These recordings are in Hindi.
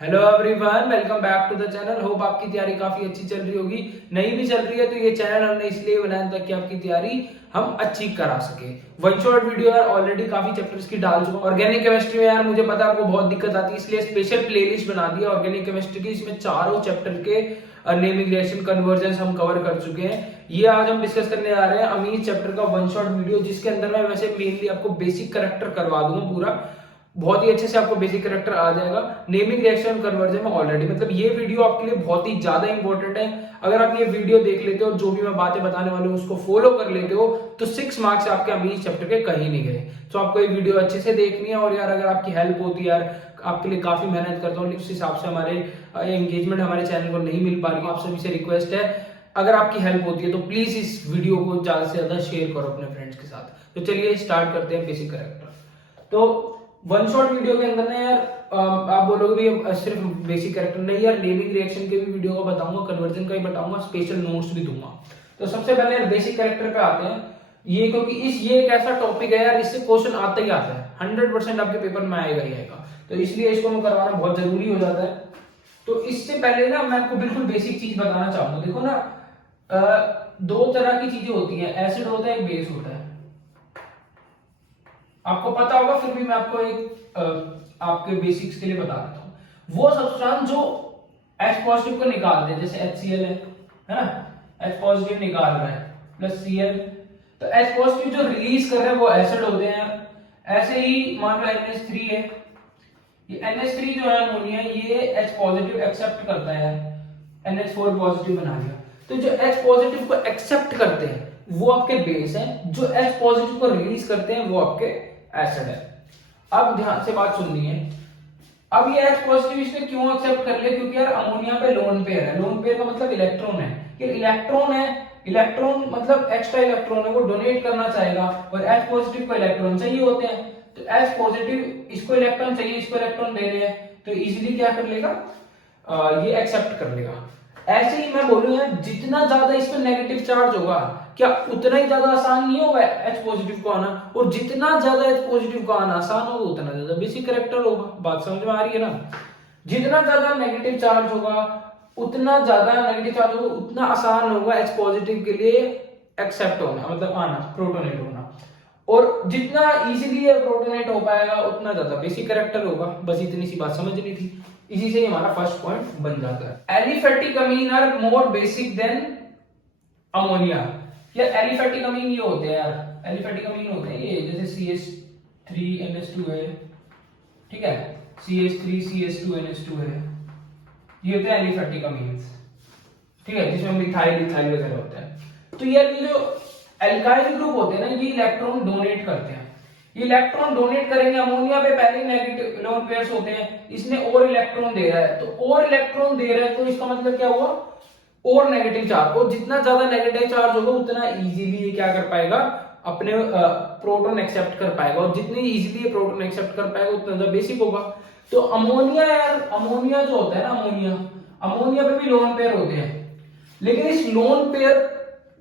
Hello everyone, welcome back to the channel. Hope आपकी तैयारी काफी अच्छी चल रही होगी। नहीं भी चल रही है तो ये चैनल हमने इसलिए बनाया था कि आपकी तैयारी हम अच्छी करा सके। वन शॉट वीडियो यार ऑलरेडी काफी चैप्टर्स की डाल चुका हूं। ऑर्गेनिक केमिस्ट्री में यार मुझे पता है आपको बहुत दिक्कत आती है, इसलिए स्पेशल प्लेलिस्ट बना दी है ऑर्गेनिक केमिस्ट्री की। इसमें चारों चैप्टर के नेमिंग रिएक्शन कन्वर्जेंस हम कवर कर चुके हैं। ये आज हम डिस्कस करने जा रहे हैं अमीन चैप्टर का वन शॉट वीडियो, जिसके अंदर मैं वैसे मेनली आपको बेसिक करेक्टर करवा दूंगा। पूरा बहुत ही अच्छे से आपको बेसिक करेक्टर आ जाएगा। नेमिंग रिएक्शन कन्वर्जन में ऑलरेडी मतलब ये वीडियो आपके लिए बहुत ही ज्यादा इंपॉर्टेंट है। अगर आप ये वीडियो देख लेते हो, जो भी मैं बातें बताने वाले हूँ उसको फॉलो कर लेते हो, तो 6 मार्क्स आपके अमीन चैप्टर के कहीं नहीं गए। तो आपको ये वीडियो अच्छे से देखनी है। और यार अगर आपकी हेल्प होती है, यार आपके लिए काफी मेहनत करता हूँ, उस हिसाब से हमारे एंगेजमेंट हमारे चैनल को नहीं मिल पा रही है। आप सभी से रिक्वेस्ट है, अगर आपकी हेल्प होती है तो प्लीज इस वीडियो को ज्यादा से ज्यादा शेयर करो अपने फ्रेंड्स के साथ। तो चलिए स्टार्ट करते हैं बेसिक करेक्टर। तो वन शॉट वीडियो के अंदर ना यार आप बोलोगे भी सिर्फ बेसिक कैरेक्टर नहीं यार, नेमिंग रिएक्शन के भी वीडियो को बताऊंगा, कन्वर्जन का ही बताऊंगा, स्पेशल नोट्स भी दूंगा। तो सबसे पहले यार बेसिक कैरेक्टर पे आते हैं। ये क्योंकि ये एक ऐसा टॉपिक है यार, इससे क्वेश्चन आता ही आता है, 100% आपके पेपर में आएगा ही आएगा। तो इसलिए इसको मैं करवाना बहुत जरूरी हो जाता है। तो इससे पहले ना मैं आपको बिल्कुल बेसिक चीज बताना चाहूंगा। देखो ना, दो तरह की चीजें होती है, एसिड होता है, एक बेस होता है। आपको पता होगा, फिर भी मैं आपको एक आपके बेसिक्स के लिए बता देता हूं। वो सब्सटेंस जो H पॉजिटिव को निकाल दे, जैसे HCl है ना, H पॉजिटिव निकाल रहा है प्लस Cl, तो H पॉजिटिव जो रिलीज कर रहे हैं वो एसिड होते हैं। ऐसे ही मान लो NH3 है, ये NH3 जो है अमोनिया, ये H पॉजिटिव एक्सेप्ट करता है, NH4 पॉजिटिव बना लिया। तो जो H पॉजिटिव को एक्सेप्ट करते हैं वो आपके बेस हैं, जो H पॉजिटिव को रिलीज करते हैं वो आपके एसिड है। अब ध्यान से बात सुननी है। अब ये H पॉजिटिव इसने क्यों एक्सेप्ट कर लिया? क्योंकि यार अमोनिया पे लोन पेयर है। लोन पेयर का मतलब इलेक्ट्रॉन है। ये इलेक्ट्रॉन है, इलेक्ट्रॉन मतलब एक्स्ट्रा इलेक्ट्रॉन है, वो डोनेट करना चाहेगा, और H पॉजिटिव को इलेक्ट्रॉन चाहिए होते हैं। तो H पॉजिटिव इसको इलेक्ट्रॉन चाहिए, इसको इलेक्ट्रॉन देने हैं, तो इजीली क्या कर लेगा, ये एक्सेप्ट कर लेगा। ऐसे ही मैं बोलूं यार, जितना ज्यादा इस पर नेगेटिव चार्ज होगा, क्या उतना ही ज्यादा आसान नहीं होगा H पॉजिटिव को आना? और जितना ज्यादा H पॉजिटिव को आना आसान होगा, उतना ज्यादा बेसिक कैरेक्टर होगा। बात समझ में आ रही है ना? जितना ज्यादा नेगेटिव चार्ज होगा, उतना ज्यादा नेगेटिव चार्ज होगा, उतना आसान होगा H पॉजिटिव के लिए एक्सेप्ट होना, मतलब आना, प्रोटोनेट होना। और जितना इजीली ये प्रोटोनेट हो पाएगा, उतना ज्यादा बेसिक कैरेक्टर होगा। बस इतनी सी बात समझनी थी। इसी से हमारा फर्स्ट पॉइंट बन जाता है। Aliphatic amine are more basic than ammonia. यार एलिफेटिक अमीन ये होते हैं यार, एलिफेटिक अमीन होते हैं ये, जैसे CH3NH2 है, ठीक है, CH3CH2NH2 है, ये होते हैं एलिफेटिक अमीन्स, ठीक है, जिसमें मिथाइल इथाइल वगैरह होता है। तो यार ये जो एल्काइल ग्रुप होते हैं ना, ये इलेक्ट्रॉन डोनेट करते हैं। ये इलेक्ट्रॉन डोनेट करेंगे। अमोनिया पे पहले ही नेगेटिव लोन पेयर्स होते हैं, इसने और इलेक्ट्रॉन दे रहा है, तो और इलेक्ट्रॉन दे रहा है, तो इसका मतलब क्या हुआ, और नेगेटिव चार्ज। और जितना ज्यादा नेगेटिव चार्ज होगा, उतना इजीली ये क्या कर पाएगा, अपने प्रोटॉन एक्सेप्ट कर पाएगा। और जितनी इजीली ये प्रोटॉन एक्सेप्ट कर पाएगा, उतना ज्यादा बेसिक होगा। तो अमोनिया यार, अमोनिया जो होता है ना, अमोनिया पे भी लोन पेयर होते हैं, लेकिन इस लोन पेयर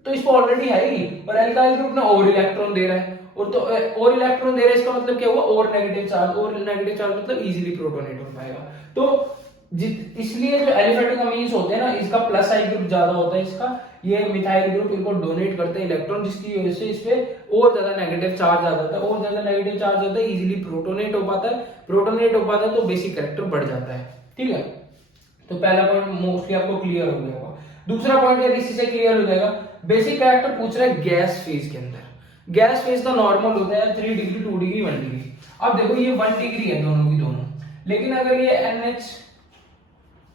तो इसको ऑलरेडी है ही, और एल्काइल ग्रुप ने और इलेक्ट्रॉन दे रहा है, और तो और इलेक्ट्रॉन दे रहा है, इसका मतलब क्या हुआ, और नेगेटिव चार्ज। और नेगेटिव चार्ज मतलब इजीली प्रोटोनेट हो पाएगा। तो इसलिए जो एलिफेटिक अमीन्स होते हैं ना, इसका प्लस आई ग्रुप ज्यादा होता है, इसका ये मिथाइल ग्रुप इनको डोनेट करते हैं इलेक्ट्रॉन, जिसकी वजह से इस पे और ज्यादा नेगेटिव चार्ज आ जाता है। और ज्यादा नेगेटिव चार्ज आता है, इजीली प्रोटोनेट हो पाता है। प्रोटोनेट हो पाता है तो बेसिक कैरेक्टर बढ़ जाता है, ठीक है। तो पहला पॉइंट मोस्टली आपको क्लियर हो गया होगा। दूसरा पॉइंट यार इसी से क्लियर हो जाएगा। बेसिक कैरेक्टर पूछ रहा है गैस फेज के अंदर। गैस फेज का नॉर्मल होता है 3 डिग्री, 2 डिग्री, 1 डिग्री। अब देखो ये 1 डिग्री है दोनों की दोनों, लेकिन अगर ये NH,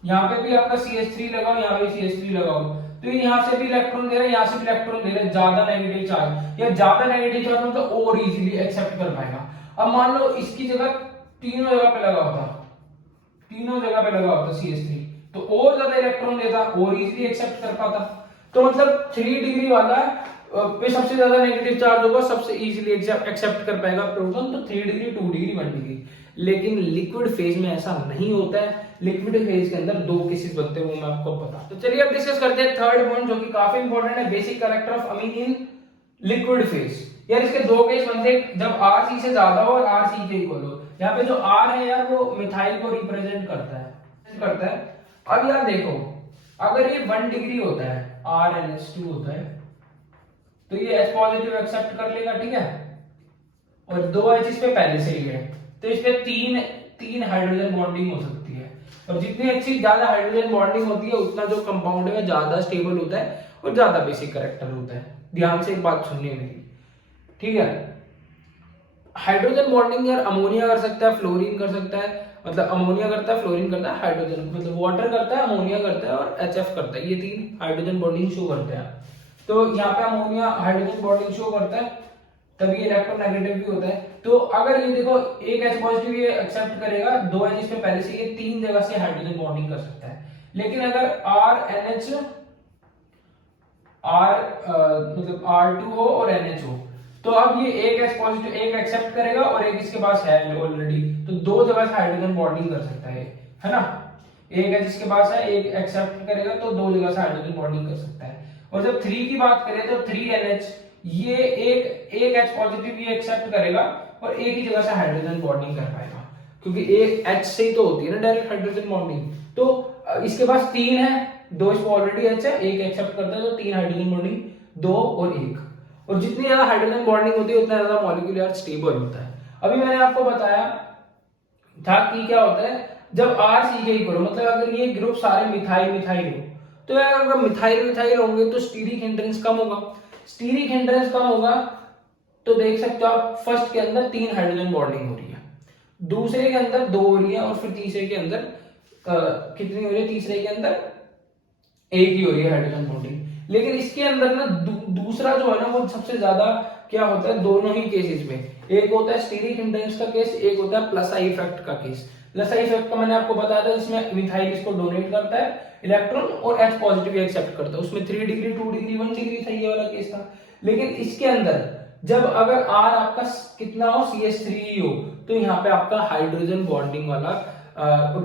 यहाँ पे भी आपका CH3 लगाओ, यहाँ पे CH3 लगाओ, तो ये यहाँ से भी इलेक्ट्रॉन दे रहा है, यहाँ से भी इलेक्ट्रॉन दे रहा है, ज्यादा नेगेटिव चार्ज। या ज्यादा नेगेटिव चार्ज मतलब और इजीली एक्सेप्ट कर पाएगा। अब मान लो इसकी जगह तीनों जगह पे लगा होता, तीनों जगह पे लगा होता CH3, तो और ज्यादा इलेक्ट्रॉन देता, और इजीली एक्सेप्ट कर पाता। तो मतलब 3 डिग्री वाला पे सबसे ज्यादा नेगेटिव चार्ज होगा, सबसे इजीली एक्सेप्ट कर पाएगा प्रोटॉन, तो 3 डिग्री, 2 डिग्री, 1 डिग्री। लेकिन लिक्विड फेज में ऐसा नहीं होता है। लिक्विड फेज के अंदर 2 केसेस बनते हैं, वो मैं आपको बता। तो चलिए अब डिस्कस करते हैं थर्ड पॉइंट, जो कि काफी इंपॉर्टेंट है, basic character of amine in liquid phase. यार इसके 2 केस बनते हैं, जब RC से ज्यादा हो और RC के इक्वल हो। यहाँ पे जो R है यार, वो मिथाइल को रिप्रेजेंट करता है, करता है। अब यार देखो, अगर ये 1 डिग्री होता है, RnH2 होता है, तो ये H पॉजिटिव एक्सेप्ट कर लेगा, ठीक है, और 2 H इस पे पहले से ही है, तो इस पे तीन हाइड्रोजन बॉन्डिंग हो सकती है। और जितनी अच्छी ज्यादा हाइड्रोजन बॉन्डिंग होती है उतना जो कंपाउंड है ज्यादा स्टेबल होता है और ज्यादा बेसिक कैरेक्टर होता है। ध्यान से एक बात सुननी मेरी, ठीक है। हाइड्रोजन बॉन्डिंग यार अमोनिया कर सकता है, फ्लोरीन कर सकता है, मतलब अमोनिया करता है, फ्लोरीन करता है, हाइड्रोजन मतलब वाटर करता है, अमोनिया करता है और HF करता है, ये 3 हाइड्रोजन बॉन्डिंग शो करते हैं। तो यहाँ पे अमोनिया हाइड्रोजन बॉन्डिंग शो करता है, तभी इलेक्ट्रोनेगेटिव भी होता है। तो अगर ये देखो एक H पॉजिटिव ये एक्सेप्ट करेगा, 2 H इसमें पहले से, ये 3 जगह से हाइड्रोजन बॉन्डिंग कर सकता है। लेकिन अगर RNH मतलब R2 हो और NH हो, तो अब ये एक H पॉजिटिव एक एक्सेप्ट करेगा और एक इसके पास है ऑलरेडी, तो 2 जगह से हाइड्रोजन बॉन्डिंग कर सकता है ना। एक H इसके पास है, एक एक्सेप्ट करेगा तो 2 जगह से हाइड्रोजन बॉन्डिंग कर सकता है। और जब 3 की बात करें तो 3NH, ये एक H पॉजिटिव ये एक्सेप्ट करेगा और एक ही जगह से हाइड्रोजन बॉन्डिंग कर पाएगा, क्योंकि एक H से ही तो होती है ना डायरेक्ट हाइड्रोजन बॉन्डिंग। तो इसके पास 3 है, 2 इसको ऑलरेडी H है, एक एक्सेप्ट करता है, तो 3 हाइड्रोजन बॉन्डिंग, 2 और 1। और जितनी ज्यादा हाइड्रोजन बॉन्डिंग होती है उतना ज्यादा मॉलिक्यूल यार स्टेबल होता है। अभी मैंने आपको बताया था कि क्या होता है जब RCJ करो, मतलब अगर ये ग्रुप सारे मिथाइल हो, तो यार अगर मिथाइल होंगे तो स्टीरिक हिंड्रेंस कम होगा। स्टीरिक हिंड्रेंस कम होगा तो देख सकते हो आप, फर्स्ट के अंदर 3 हाइड्रोजन बॉन्डिंग हो रही है, दूसरे के अंदर 2 हो रही है, और फिर तीसरे के अंदर कितनी हो रही है, तीसरे के अंदर 1 ही हो रही है हाइड्रोजन बॉन्डिंग। लेकिन इसके अंदर ना दूसरा जो है ना वो सबसे ज्यादा क्या होता है, दोनों ही केसेस में, एक होता है स्टीरिक हिंड्रेंस का केस, एक होता है प्लस आई इफेक्ट का केस। प्लस आई इफेक्ट का मैंने आपको बताया था, जिसमें मिथाइल इसको डोनेट करता है इलेक्ट्रॉन और H पॉजिटिव एक्सेप्ट करता है, उसमें 3 डिग्री 2 डिग्री 1 डिग्री था, ये वाला केस था। लेकिन इसके अंदर जब अगर R आपका कितना हो, CH3 हो, तो यहाँ पे आपका हाइड्रोजन बॉन्डिंग वाला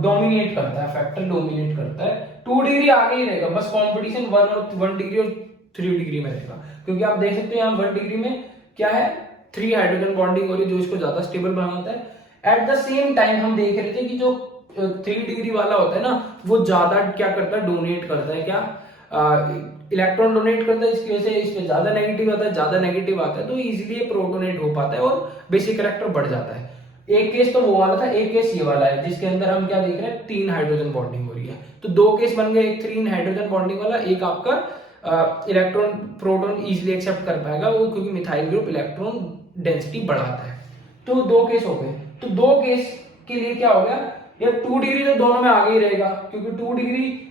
डोमिनेट करता है, फैक्टर डोमिनेट करता है। 2 डिग्री आगे ही रहेगा, बस कंपटीशन 1 डिग्री और 3 डिग्री में रहेगा, क्योंकि आप देख सकते हो यहाँ 1 डिग्री में क्या है, 3 हाइड्रोजन बॉन्डिंग हो रही है, जो इसको ज्यादा स्टेबल बनाता है। एट द सेम टाइम हम देख रहे थे कि जो 3 डिग्री वाला होता है ना, वो ज्यादा क्या करता है, डोनेट करता है, क्या इलेक्ट्रॉन डोनेट करता है, इसकी वजह से इसमें ज्यादा नेगेटिव आता है, तो इजीली प्रोटोनेट हो पाता है और बेसिक कैरेक्टर बढ़ जाता है। एक केस तो वो वाला था, एक केस ये वाला है, जिसके अंदर हम क्या देख रहे हैं, 3 हाइड्रोजन बॉन्डिंग हो रही है। तो 2 केस बन गए, एक 3 हाइड्रोजन बॉन्डिंग वाला, एक आपका इलेक्ट्रॉन प्रोटॉन इजीली एक्सेप्ट कर पाएगा वो, क्योंकि मिथाइल ग्रुप इलेक्ट्रॉन डेंसिटी बढ़ाता है। तो 2 केस हो गए। तो 2 केस के लिए क्या हो गया, ये 2 डिग्री तो दोनों में आगे ही रहेगा, क्योंकि 2 डिग्री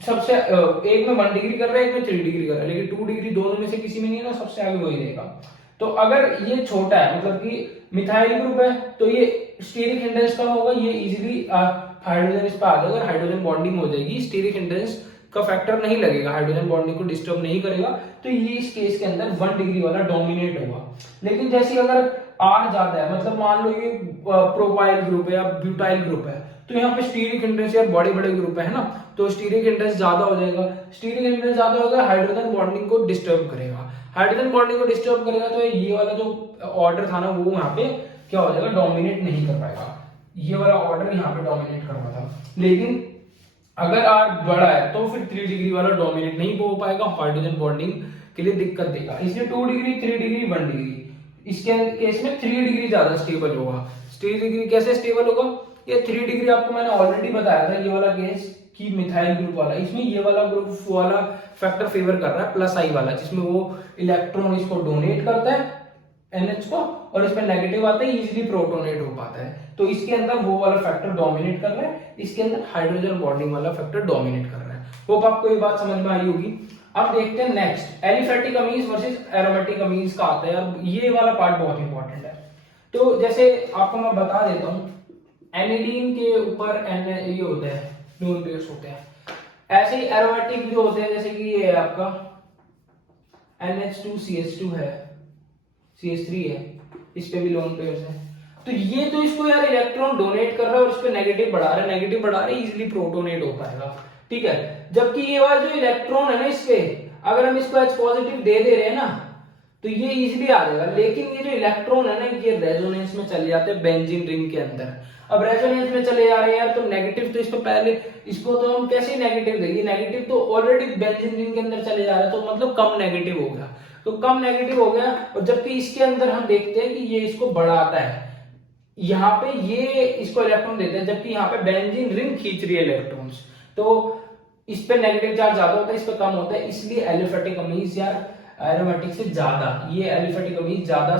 सबसे एक में 1 डिग्री कर रहा है, एक में 3 डिग्री कर रहा है, लेकिन 2 डिग्री दोनों में से किसी में नहीं है ना, सबसे आगे वही रहेगा। तो अगर ये छोटा है, मतलब कि मिथाइल ग्रुप है, तो ये स्टीरिक हिंड्रेंस कम होगा, ये इजीली हाइड्रोजन इस पर आ जाएगा, अगर हाइड्रोजन बॉन्डिंग हो जाएगी, स्टीरिक हिंड्रेंस का फैक्टर नहीं लगेगा, हाइड्रोजन बॉन्डिंग को डिस्टर्ब नहीं करेगा, तो ये इस केस के अंदर 1 डिग्री वाला डोमिनेट होगा। लेकिन जैसे अगर R ज्यादा है, मतलब मान लो ये प्रोपाइल ग्रुप है या ब्यूटाइल ग्रुप है, तो यहाँ पे स्टीरिक हिंड्रेंस यार बड़े बड़े ग्रुप है ना, तो स्टीरिक हिंड्रेंस ज्यादा हो जाएगा। स्टीरिक हिंड्रेंस ज्यादा होगा, हाइड्रोजन बॉन्डिंग को डिस्टर्ब करेगा, हाइड्रोजन बॉन्डिंग को डिस्टर्ब करेगा, तो ये वाला जो ऑर्डर था ना, वो यहाँ पे क्या हो जाएगा, डोमिनेट नहीं कर पाएगा, ये वाला ऑर्डर यहाँ पे डोमिनेट कर रहा था। लेकिन अगर R बड़ा है तो फिर 3 डिग्री वाला डोमिनेट नहीं हो पाएगा, हाइड्रोजन बॉन्डिंग के लिए दिक्कत देगा, इसलिए 2 डिग्री 3 डिग्री 1 डिग्री, इसके केस में 3 डिग्री ज्यादा स्टेबल होगा। 3 डिग्री कैसे स्टेबल होगा, ये 3 डिग्री आपको मैंने ऑलरेडी बताया था, ये वाला केस की मिथाइल ग्रुप वाला, इसमें ये वाला ग्रुप वाला फैक्टर फेवर कर रहा है, प्लस आई वाला, जिसमें वो इलेक्ट्रॉन इसको डोनेट करता है NH को, और इसमें नेगेटिव आता है, इजीली प्रोटोनेट हो पाता है, तो इसके अंदर वो वाला फैक्टर डोमिनेट कर रहा है, इसके अंदर हाइड्रोजन बॉन्डिंग वाला फैक्टर डोमिनेट कर रहा है। होप आपको ये बात समझ में आई होगी। अब देखते हैं next, aliphatic amines versus aromatic amines का आता है, अब ये वाला पार्ट बहुत इंपॉर्टेंट है। तो जैसे आपको मैं बता देता हूँ, एनिलीन के ऊपर ये होते हैं, लोन पेयर्स होते हैं, ऐसे ही एरोमेटिक जो होते हैं, जैसे कि ये है आपका NH2CH2 है, CH3 है, इस पे भी लोन पेयर्स है, तो ये तो इसको यार इलेक्ट्रॉन डोनेट कर रहा है और इस पे नेगेटिव बढ़ा रहा है, इजीली प्रोटोनेट हो पाएगा, ठीक है। जबकि ये वाला जो इलेक्ट्रॉन है ना, इस पे अगर हम इसको H पॉजिटिव दे रहे हैं ना, तो ये इजीली आ जाएगा। लेकिन ये जो इलेक्ट्रॉन है ना, ये रेजोनेंस में चले जाते हैं बेंजीन रिंग के अंदर। अब रेजोनेंस में चले जा रहे हैं यार, तो नेगेटिव तो इसको पहले, इसको तो हम कैसे नेगेटिव देंगे, नेगेटिव तो ऑलरेडी बेंजीन रिंग के अंदर चले जा रहा है, तो मतलब कम नेगेटिव हो गया, तो कम नेगेटिव हो गया। और जबकि इसके अंदर हम देखते हैं कि ये इसको बढ़ाता है, यहाँ पे ये इसको इलेक्ट्रॉन देते हैं, जबकि यहाँ पे बेंजीन रिंग खींच रही है इलेक्ट्रॉन्स, तो इस पे नेगेटिव चार्ज ज्यादा होता है, इस पे कम होता है, इसलिए एलिफेटिक अमीन्स यार एरोमेटिक से ज्यादा, ये एलिफेटिक अमीन्स ज्यादा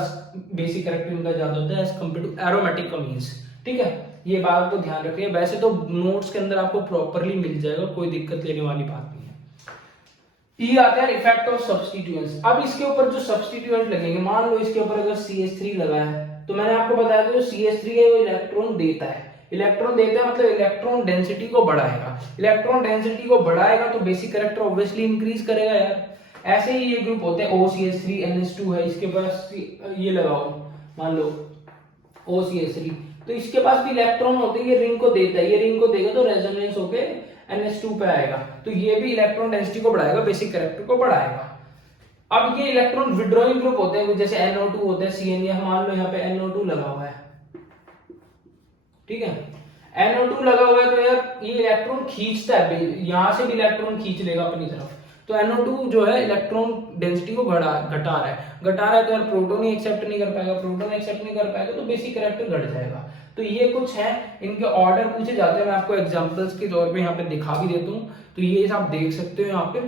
बेसिक कैरेक्टर इनका ज्यादा होता है as compare to aromatic amines. ठीक है, ये बात को ध्यान रखिए। वैसे तो नोट्स के अंदर आपको प्रॉपरली मिल जाएगा, कोई दिक्कत लेने वाली बात नहीं है। ई आता है इफेक्ट ऑफ सब्स्टिट्यूएंट्स। अब इसके ऊपर जो सब्स्टिट्यूएंट लगेंगे, मान लो इसके ऊपर अगर CH3 लगा है, तो मैंने आपको बताया था जो CH3 है वो इलेक्ट्रॉन देता है, इलेक्ट्रॉन देता है मतलब इलेक्ट्रॉन डेंसिटी को बढ़ाएगा, इलेक्ट्रॉन डेंसिटी को बढ़ाएगा तो बेसिक कैरेक्टर ऑब्वियसली इंक्रीज करेगा यार। ऐसे ही ये ग्रुप होते हैं, OCH3 NH2 है, इसके पास ये लगाओ मान लो OCH3, तो इसके पास भी इलेक्ट्रॉन होते हैं, ये रिंग को देता है, ये रिंग को देगा तो रेजोनेंस होके NH2 पे आएगा, तो ये भी इलेक्ट्रॉन डेंसिटी को बढ़ाएगा, बेसिक कैरेक्टर को बढ़ाएगा। अब ये इलेक्ट्रॉन विड्रॉइंग ग्रुप होते हैं, जैसे NO2 होता है, CN, मान लो यहाँ पे NO2 लगा हुआ है, ठीक है, NO2 लगा हुआ है, तो यार ये इलेक्ट्रॉन खींचता है, यहां से भी इलेक्ट्रॉन खींच लेगा अपनी तरफ, तो NO2 जो है इलेक्ट्रॉन डेंसिटी को घटा रहा है, तो यार प्रोटॉन ही एक्सेप्ट नहीं कर पाएगा, प्रोटॉन एक्सेप्ट नहीं कर पाएगा तो बेसिक कैरेक्टर घट जाएगा। तो ये कुछ है, इनके ऑर्डर पूछे जाते हैं, मैं आपको एग्जांपल्स के तौर पे यहाँ पे दिखा भी देता हूँ, तो ये आप देख सकते हो यहाँ पे।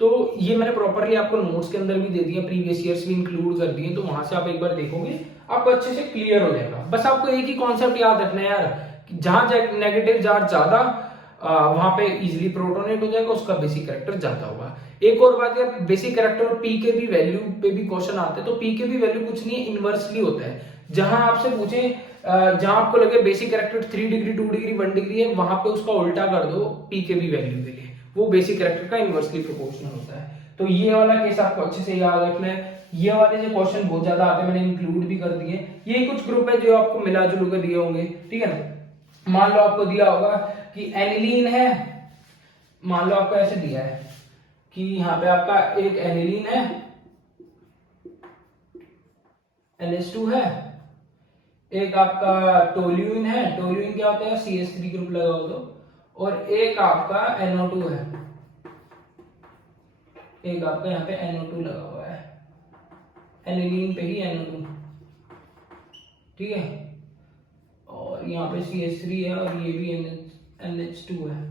तो ये मैंने प्रॉपरली आपको नोट्स के अंदर भी दे दिया, प्रीवियस ईयर्स भी इंक्लूड कर दिए, तो वहां से आप एक बार देखोगे आपको अच्छे से क्लियर हो जाएगा। बस आपको एक ही कॉन्सेप्ट याद रखना है यार, जहां नेगेटिव चार्ज ज्यादा वहां पे इजीली प्रोटोनेट हो जाएगा, उसका बेसिक कैरेक्टर ज्यादा होगा। एक और बात यार, बेसिक कैरेक्टर और पी के भी वैल्यू पे भी क्वेश्चन आते हैं, तो पी के भी वैल्यू कुछ नहीं है, इनवर्सली होता है। जहां आपसे पूछे, जहां आपको लगे basic character 3 degree 2 degree 1 degree है, वहां पे उसका उल्टा कर दो पी के भी वैल्यू के लिए, वो बेसिक कैरेक्टर का इनवर्सली प्रोपोर्शनल होता है। तो ये वाला केस आपको अच्छे से याद रखना है। ये वाले जो क्वेश्चन बहुत ज्यादा आते हैं, मैंने इंक्लूड भी कर दिए। ये कुछ ग्रुप है जो आपको मिला जुल के दिए होंगे, ठीक है ना। मान लो आपको दिया होगा कि एनिलीन है, मान लो आपको ऐसे दिया है कि यहाँ पे आपका एक एनिलीन है, NH2 है, एक आपका टोल्यूइन है, टोल्यूइन क्या होता है, CH3 ग्रुप लगा हो तो, और एक आपका NO2 है, एक आपका यहाँ पे NO2 लगा हुआ है, एनिलीन पे ही NO2, ठीक है, और यहाँ पे CH3 है और ये भी NH2 है।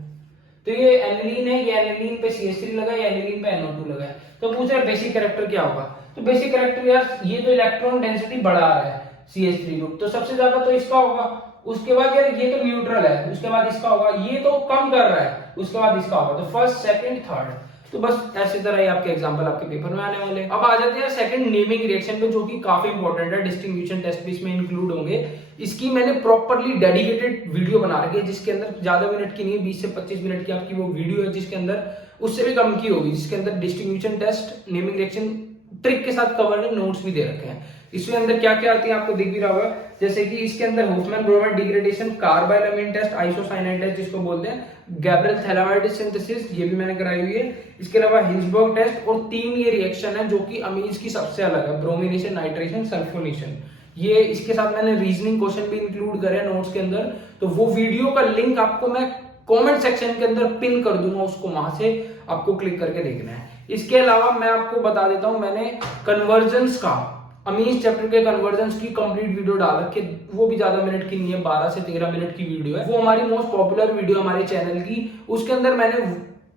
तो ये एनिलीन है, ये एनिलीन पे CH3 लगा, ये एनिलीन पे NO2 लगा है। तो पूछा बेसिक कैरेक्टर क्या होगा, तो बेसिक कैरेक्टर यार ये तो इलेक्ट्रॉन डेंसिटी बढ़ा रहा है CH3 ग्रुप, तो सबसे ज्यादा तो इसका होगा, उसके बाद यार ये तो न्यूट्रल है, उसके बाद इसका होगा, ये तो कम कर रहा है, उसके बाद इसका होगा, तो फर्स्ट सेकंड थर्ड। तो बस ऐसे तरह ही आपके एग्जांपल आपके पेपर में आने वाले। अब आ जाते हैं सेकंड नेमिंग रिएक्शन पे, जो कि काफी इंपॉर्टेंट है, डिस्टिंग्विशन टेस्ट भी इसमें इंक्लूड होंगे। इसकी मैंने प्रॉपरली डेडिकेटेड वीडियो बना रखी है, जिसके अंदर ज्यादा मिनट की नहीं, 20 से 25 मिनट की आपकी वो वीडियो है, जिसके अंदर उससे भी कम की होगी, जिसके अंदर डिस्टिंग्विशन टेस्ट, नेमिंग रिएक्शन ट्रिक के साथ कवर है, नोट्स भी दे रखे हैं। इसके अंदर क्या क्या आती है आपको दिख भी रहा होगा, जैसे कि इसके अंदर Hoffmann bromide degradation, carbylamine test, isocyanide test जिसको बोलते हैं, गैब्रियल थैलामाइड सिंथेसिस, ये भी मैंने कराई हुई है। इसके अलावा हिंसबर्ग टेस्ट, और 3 ये रिएक्शन है जो कि अमीन्स की सबसे अलग है, ब्रोमिनेशन, नाइट्रेशन, सल्फोनेशन। ये इसके साथ मैंने रीजनिंग क्वेश्चन भी इंक्लूड करे नोट्स के अंदर, तो वो वीडियो का लिंक आपको मैं कमेंट सेक्शन के अंदर पिन कर दूंगा, उसको वहां से आपको क्लिक करके देखना है। इसके अलावा मैं आपको बता देता हूं, मैंने कन्वर्जेंस का, अमीन्स चैप्टर के कन्वर्जेंस की कंप्लीट वीडियो डाल रखी है, वो भी ज्यादा मिनट की नहीं है, 12 से 13 मिनट की वीडियो है, वो हमारी मोस्ट पॉपुलर वीडियो हमारे चैनल की। उसके अंदर मैंने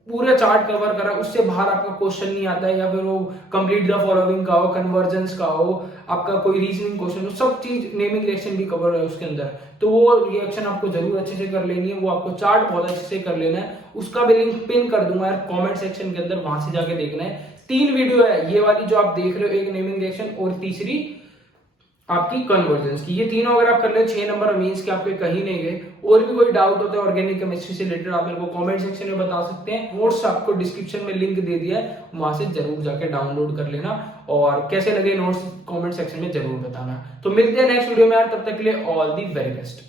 पूरा चार्ट कवर करा, उससे बाहर आपका क्वेश्चन नहीं आता है, या फिर वो कंप्लीट द फॉलोइंग का हो, कन्वर्जेंस का हो, आपका कोई रीजनिंग क्वेश्चन हो, सब चीज नेमिंग रिएक्शन भी कवर है उसके अंदर। तो वो रिएक्शन आपको जरूर अच्छे से कर लेनी है, वो आपको चार्ट बहुत अच्छे से कर लेना है, उसका भी लिंक पिन कर दूंगा यार कमेंट सेक्शन के अंदर, वहां से जाके देखना है। 3 वीडियो है, ये वाली जो आप देख रहे हो, एक नेमिंग रिएक्शन और तीसरी आपकी कन्वर्जेंस की, ये तीनों अगर आप कर ले 6 नंबर अमीन्स के आपके कहीं नहीं गए। और भी कोई डाउट होता है ऑर्गेनिक केमिस्ट्री से रिलेटेड, आप मेरे को कमेंट सेक्शन में बता सकते हैं। नोट्स आपको डिस्क्रिप्शन में लिंक दे दिया है, वहां से जरूर जाके डाउनलोड कर लेना, और कैसे लगे नोट्स कमेंट सेक्शन में जरूर बताना। तो मिलते हैं नेक्स्ट वीडियो में यार, तब तक के लिए ऑल दी वेरी बेस्ट।